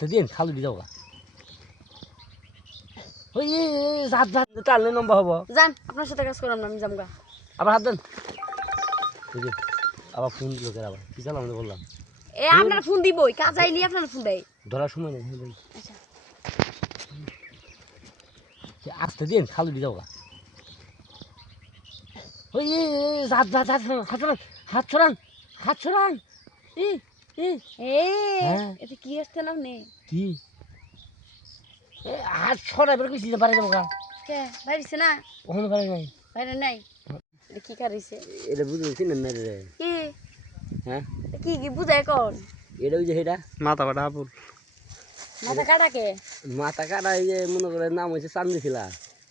আস্তে দিন খালু দিয়ে যাওয়া ওই হাত হাত টানলে লম্বা হব যান আপনার সাথে কাজ করলাম না আমি যামগা। আবার হাত দেন। আবার ফোন দিল কেন আবার? কি চালাম বললাম। এ আপনার ফোন দিবই কাজ আইলি আপনার ফোন দেয় ধরার সময় নেই। আচ্ছা। আস্তে দিন খালু দিয়ে যাওয়া ওই এ, হাত হাত হাত হাত ছড়ান হাত ছড়ান হাত ছড়ান। ই এতে কি আসছে না আপনি কি? এ হাত ছড়াই বের কইছি যে যাব গা। কে? বাইরেছে না? ওখানে বাড়ি নাই। এটা কি কারিছে? এটা বুঝতে চিনেন না রে? কি? হ্যাঁ? এটা কি কি বুঝায় কোন? এটা ওই যে এটা? মাথা বাটা আপুর। মাথা মাথা কাটা এই যে মনে করে নাম হয়েছে চান্দি ছিলা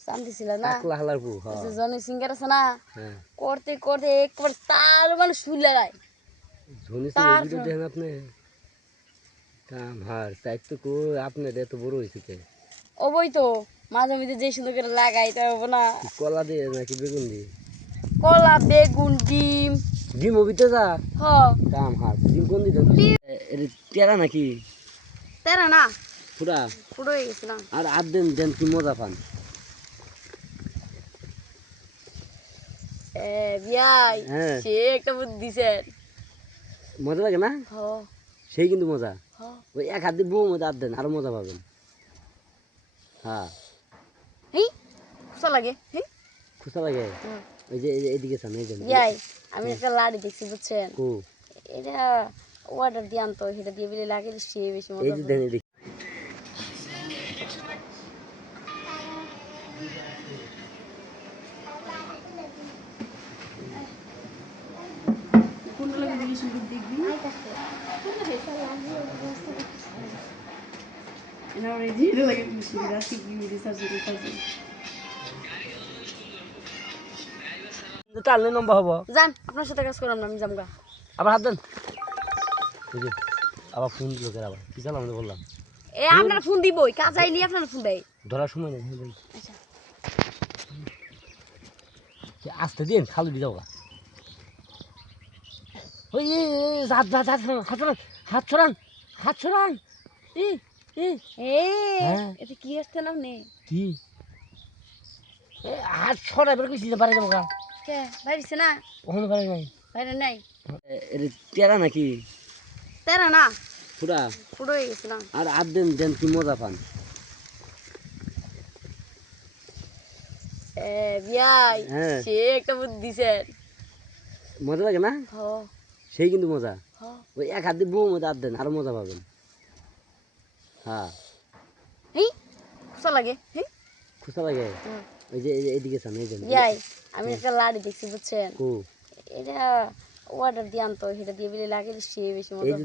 শান্তি ছিল না? আকলা হালার পু হ্যাঁ। জনি সিঙ্গার আছে না? হ্যাঁ। করতে করতে একবার তার মানে শুই লাগায় দেখেন আপনি কাম হার চাই তো কো আপনার এত বড় হয়েছে কে? ও তো মাঝে মাঝে যে সুন্দর করে লাগাই তা হবে না। কলা দিয়ে নাকি বেগুন দিয়ে? কলা বেগুন ডিম। ডিম হবিতে যা। হ। কাম হার ডিম কোন এটা তেরা নাকি? তেরা না। পুরা পুরো গেছে না। আর আর দেন দেন কি মজা পান। এ বিয়াই হ্যাঁ। সে একটা বুদ্ধি দিছেন মজা লাগে না? সেই কিন্তু মজা। ওই এক হাত দিয়ে বউ মজা আর দেন আরও মজা পাবেন। হ্যাঁ। হেই লাগে খুশা লাগে? ওই যে এদিকে চান এই যে। আমি একটা লাড়ি দেখছি বুঝছেন? এটা অর্ডার দিয়ে আনতো সেটা দিয়ে বিলে লাগে সে বেশি এই মজা যে পাবে। দেন এদিকে টানলে লম্বা হব যান আপনার সাথে কাজ করলাম না আমি যামগা আবার হাত দেন আবার ফোন আবার কি চালাম বললাম এ আপনার ফোন দিবই কাজ আইলি আপনার ফোন দেয় ধরার সময় নেই। আচ্ছা আস্তে দিন খালু দিয়ে ওই হাত হাত হাত হাত ছড়ান হাত ছড়ান হাত ই হ্যাঁ। কি আসছে না? আপনি কি হাত ছড়াই বের কইছি যে বাড়ি যাব গা। কে? বাইরেছে না? নাই। বাইরে নাই। তেরা নাকি? তেরা না? পুরা পুরো হয়ে গেছে না। আর আর দেন দেন কি মজা পান। এ বিয়াই হ্যাঁ। সে একটা বুদ্ধি দিছেন মজা লাগে না? হ। সেই কিন্তু মজা। ওই এক হাত দিয়ে বউ মজা আর দেন আরও মজা পাবেন। হ্যাঁ। লাগে খুশা লাগে? ওই যে এদিকে চান এই আমি একটা লাড়ি দেখছি বুঝছেন? এটা অর্ডার দিয়ে আনতো সেটা দিয়ে বিলে লাগে সে বেশি মজা